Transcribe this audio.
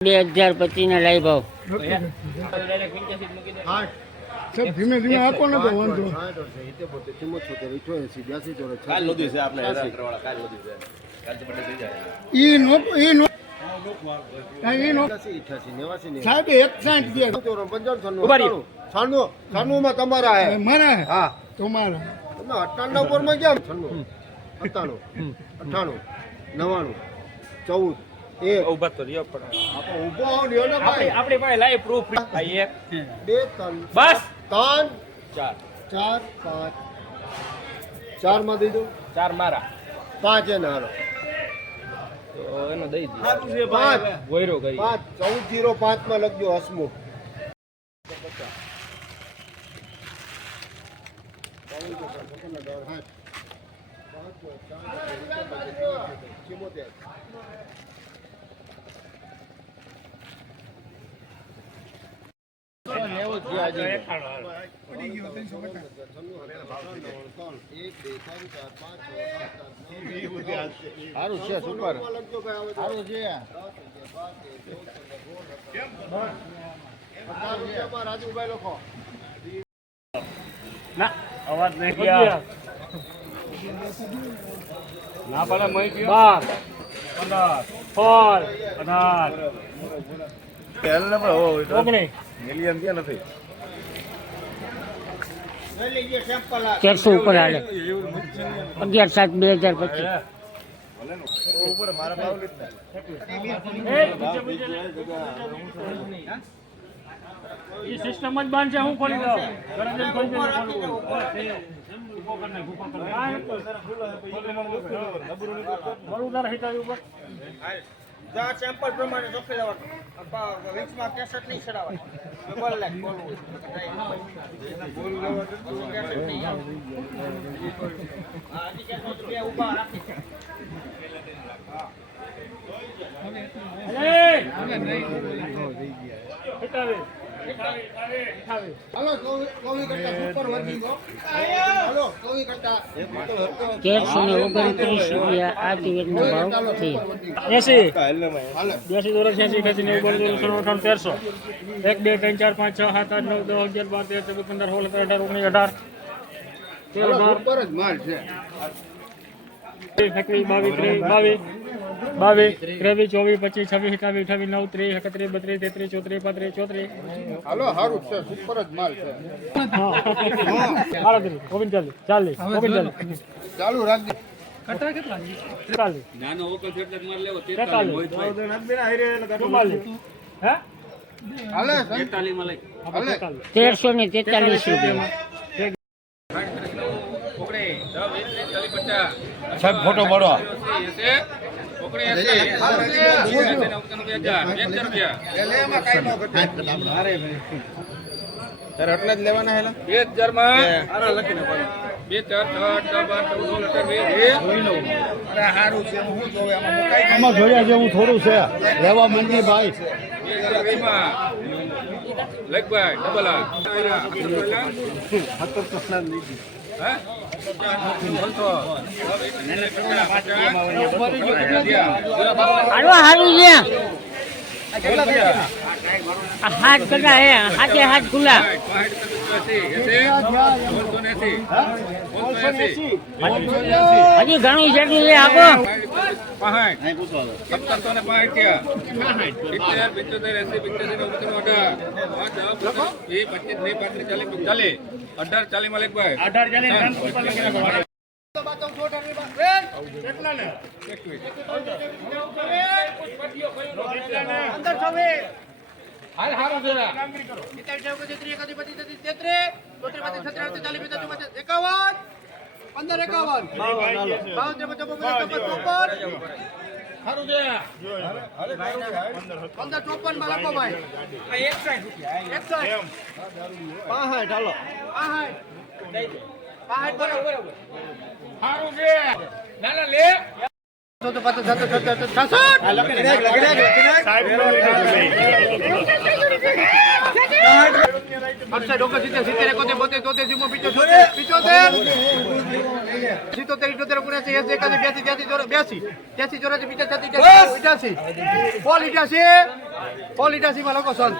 બે હજાર પચીસ ના લાઈ ભાવ ધીમે ધીમે આપો ને તો વાંધો ઈ નો ઈ નો સાહેબ એક સાઠ દે છન્નું છન્નું માં તમારા હે. મારા હા? તમારા. તમે અઠ્ઠાણું ઉપરમાં સત્તાણું અઠ્ઠાણું. નવાણું ચૌદ. ઊભા તો રહ્યો પણ આપણે ને ભાઈ. આપણી પાસે લાઈવ પ્રૂફ આ એક બે ત્રણ બસ. ત્રણ ચાર. ચાર પાંચ. ચારમાં દઈ દો ચાર મારા. પાંચ એને હાલો. તો એનો દઈ દઈએ. પાંચ. ગોયરો કરી. પાંચ. ચૌદ જીરો પાંચમાં લખજો હસમુખ સારું છે સુપર સારું છે. રાજુભાઈ લખો ના અવાજ નહીં ગયા ના પડે મય ગયો. બાર ફોર અઢાર. ઓગણીસ મિલિયન ક્યાં નથી ઉપર હાલે. અગિયાર સાત બે હજાર પચીસ. ઉપર એ સિસ્ટમ જ બાંધશે હું ખોલી દઉં. ઘરે જઈને ખોલી દઉં, ખોલવું હોય. ઊભો ઊભો ઉપર સેમ્પલ પ્રમાણે ચોખ્ખી લેવાનું વીસમાં કેસેટ નહીં ચડાવવાનું બોલ લે બોલવું ઊભા રાખી છે અલે! હિતાવી. હિતાવી. હાલો ચોવી- ચોવી તેરસો ને ઓગણત્રીસ રૂપિયા આ એસી એસી ખેંચી બોલ દોરસ સોળ તેરસો એક બે ત્રણ ચાર પાંચ છ સાત આઠ નવ દસ અગિયાર બાર તેર ચૌદ પંદર સોળ સત્તર અઢાર ઓગણીસ અઢાર તેર અઢાર બાવીસ ત્રેવીસ બાવીસ બાવીસ ત્રેવીસ ચોવીસ પચીસ છવ્વીસ સત્તાવીસ અઠાવીસ નવ ત્રીસ એકત્રીસ બત્રીસ તેત્રીસ ચોત્રીસ પાંત્રીસ ચોત્રીસ. હાલો સારું છે સુપર જ માલ છે. આડત્રીસ ઓગણચાલીસ ચાલીસ ઓગણચાલીસ ચાલુ રાખજો. તેતાલીસ. તેરસો ને તેતાલીસ રૂપિયા. સાહેબ ફોટો પાડો તારે એટલા જ લેવાના હેલા બે હજારમાં લખીને બે ચાર છ બાર ચૌદ આમાં જોયા જેવું થોડું છે. લેવા મંડી ભાઈ. લખભાઈ ડબલ લખભાઈ ડબલ આ હે? હાલવા હારું છે હાથ કટા હે હાથે હાથ ખુલ્લા હજી ઘણું જેટલું છે આપો સત્તરસો ને પાંચ સિત્તેર પિત્તોતેર એસી પિત્તોતેર ઓગણત્રીસ અઢાર પાંચ દસ વીસ પચીસ ત્રીસ પાંત્રીસ ચાલીસ પિસ્તાલીસ અઢાર ચાલીસ મલિકભાઈ અઢાર ચાલીસ હાલ હારું છે એકાવન પંદર એકાવન. છે પંદર ચોપનમાં લખો ભાઈ. પાસઠ હાલો. પાસઠ. પાસઠ બરોબર સારું છે. ના ના લે. છસો છસો અડસઠ, ઓગણસિત્તેર, સિત્તેર, એકોતેર, બોતેર તોતેર ચુમ્મો પિચોતેર પિચોતેર. સિત્તોતેર, ઇઠોતેર ઓગણસી એસી, એકાસી બ્યાસી ચોરા બ્યાસી ત્યાસી, ચોરાસી પિચાસી પંચ્યાસી બોલ ઇઠ્યાસી. પોલ ઇટાસીમાં લોકો સંત